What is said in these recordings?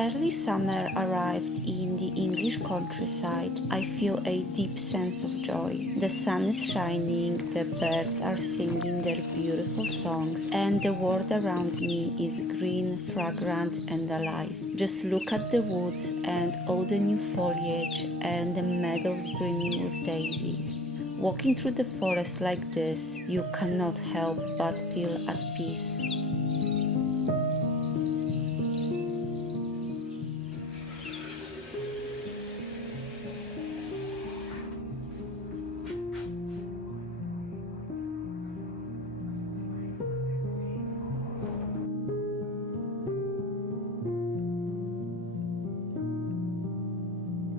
early summer arrived in the English countryside, I feel a deep sense of joy. The sun is shining, the birds are singing their beautiful songs, and the world around me is green, fragrant, and alive. Just look at the woods and all the new foliage and the meadows brimming with daisies. Walking through the forest like this, you cannot help but feel at peace.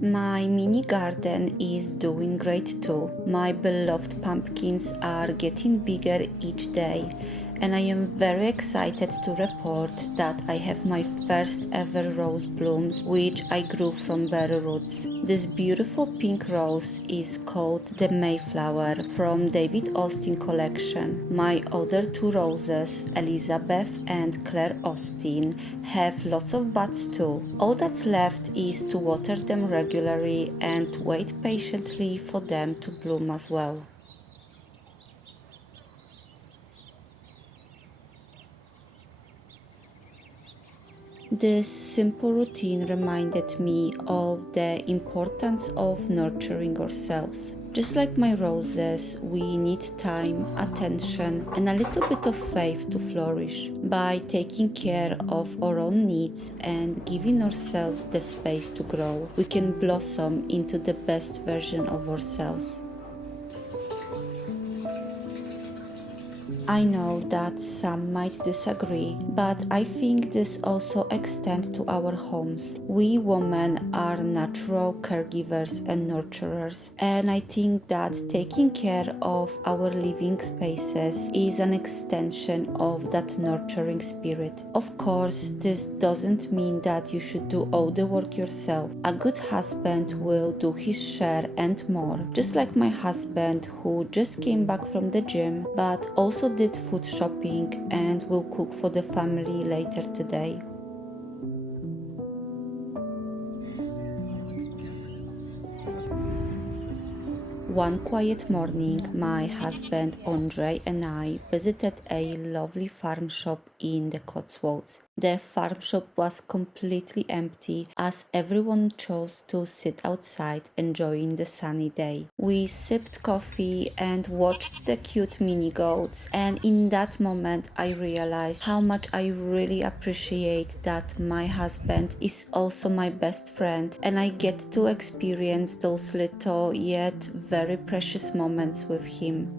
My mini garden is doing great too. My beloved pumpkins are getting bigger each day, and I am very excited to report that I have my first ever rose blooms, which I grew from bare roots. This beautiful pink rose is called the Mayflower from David Austin collection. My other two roses, Elizabeth and Claire Austin, have lots of buds too. All that's left is to water them regularly and wait patiently for them to bloom as well. This simple routine reminded me of the importance of nurturing ourselves. Just like my roses, we need time, attention, and a little bit of faith to flourish. By taking care of our own needs and giving ourselves the space to grow, we can blossom into the best version of ourselves. I know that some might disagree, but I think this also extends to our homes. We women are natural caregivers and nurturers, and I think that taking care of our living spaces is an extension of that nurturing spirit. Of course, this doesn't mean that you should do all the work yourself. A good husband will do his share and more, just like my husband who just came back from the gym, but also did food shopping and will cook for the family later today. One quiet morning, my husband Andre and I visited a lovely farm shop in the Cotswolds. The farm shop was completely empty as everyone chose to sit outside enjoying the sunny day. We sipped coffee and watched the cute mini goats, and in that moment I realized how much I really appreciate that my husband is also my best friend and I get to experience those little yet very precious moments with him.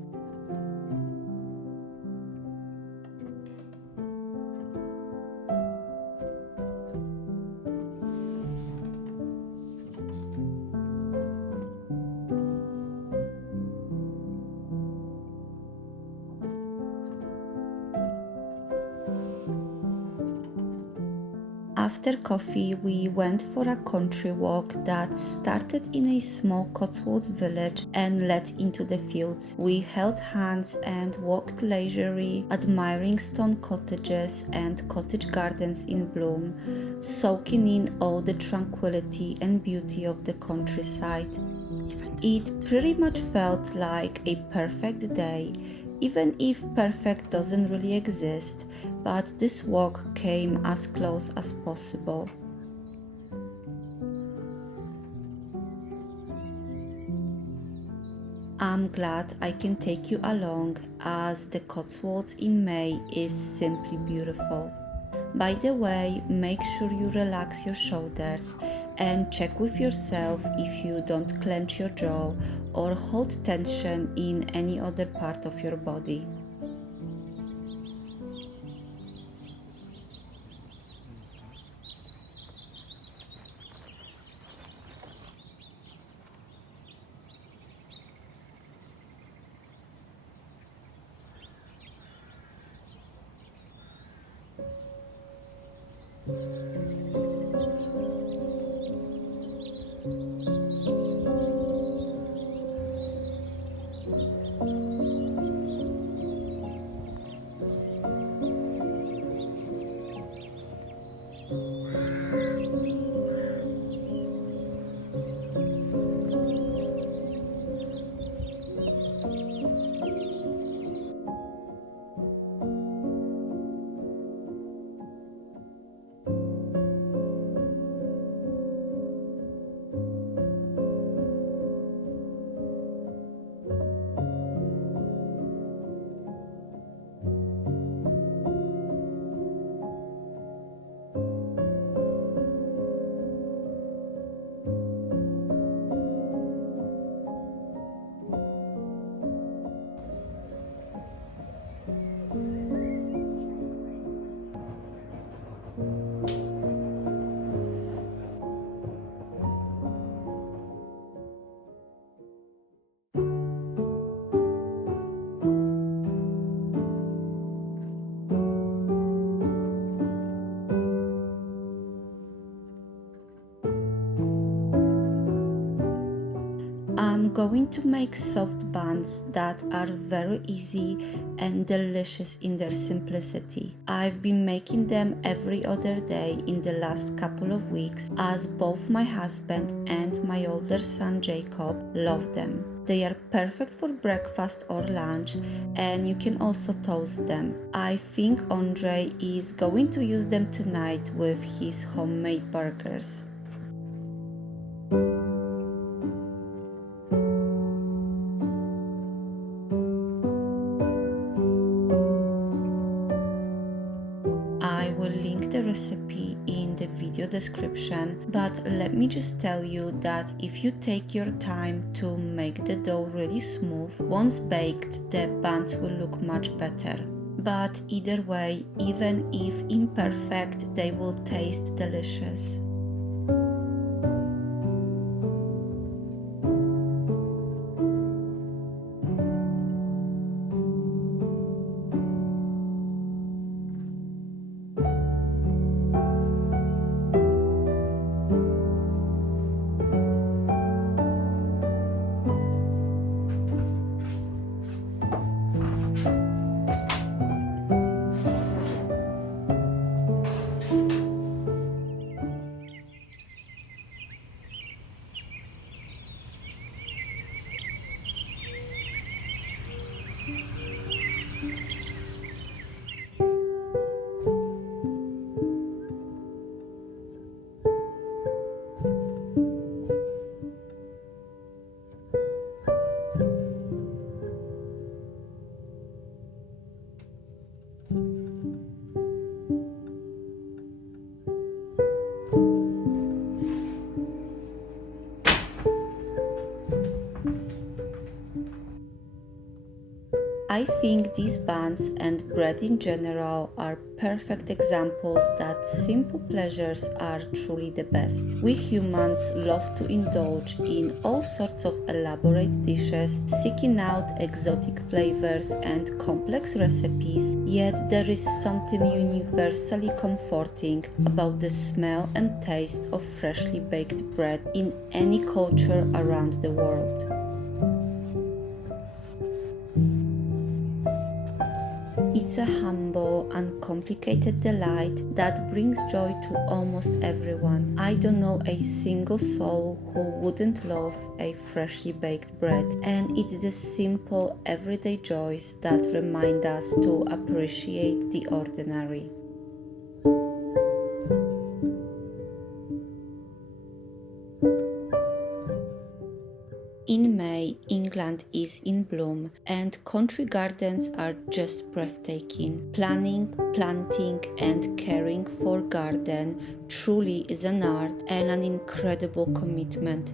After coffee, we went for a country walk that started in a small Cotswolds village and led into the fields. We held hands and walked leisurely, admiring stone cottages and cottage gardens in bloom, soaking in all the tranquility and beauty of the countryside. It pretty much felt like a perfect day, even if perfect doesn't really exist, but this walk came as close as possible. I'm glad I can take you along as the Cotswolds in May is simply beautiful. By the way, make sure you relax your shoulders and check with yourself if you don't clench your jaw or hold tension in any other part of your body. I'm going to make soft buns that are very easy and delicious in their simplicity. I've been making them every other day in the last couple of weeks as both my husband and my older son Jacob love them. They are perfect for breakfast or lunch, and you can also toast them. I think Andre is going to use them tonight with his homemade burgers. I will link the recipe in the video description, but let me just tell you that if you take your time to make the dough really smooth, once baked the buns will look much better. But either way, even if imperfect, they will taste delicious. I think these buns and bread in general are perfect examples that simple pleasures are truly the best. We humans love to indulge in all sorts of elaborate dishes, seeking out exotic flavors and complex recipes, yet there is something universally comforting about the smell and taste of freshly baked bread in any culture around the world. It's a humble, uncomplicated delight that brings joy to almost everyone. I don't know a single soul who wouldn't love a freshly baked bread, and it's the simple, everyday joys that remind us to appreciate the ordinary. In May, England is in bloom and country gardens are just breathtaking. Planning, planting and caring for garden truly is an art and an incredible commitment.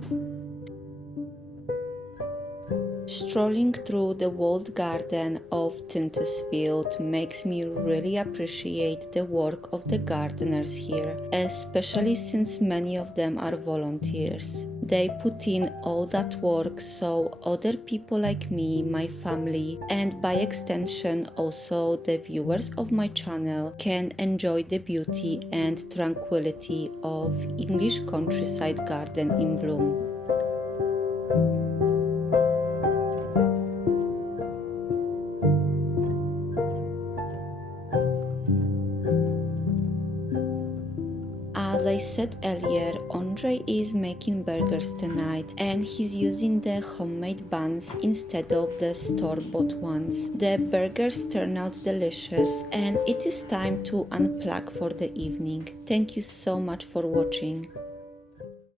Strolling through the walled garden of Tintersfield makes me really appreciate the work of the gardeners here, especially since many of them are volunteers. They put in all that work so other people like me, my family, and by extension also the viewers of my channel can enjoy the beauty and tranquility of English countryside garden in bloom. As I said earlier, Andre is making burgers tonight and he's using the homemade buns instead of the store-bought ones. The burgers turn out delicious and it is time to unplug for the evening. Thank you so much for watching.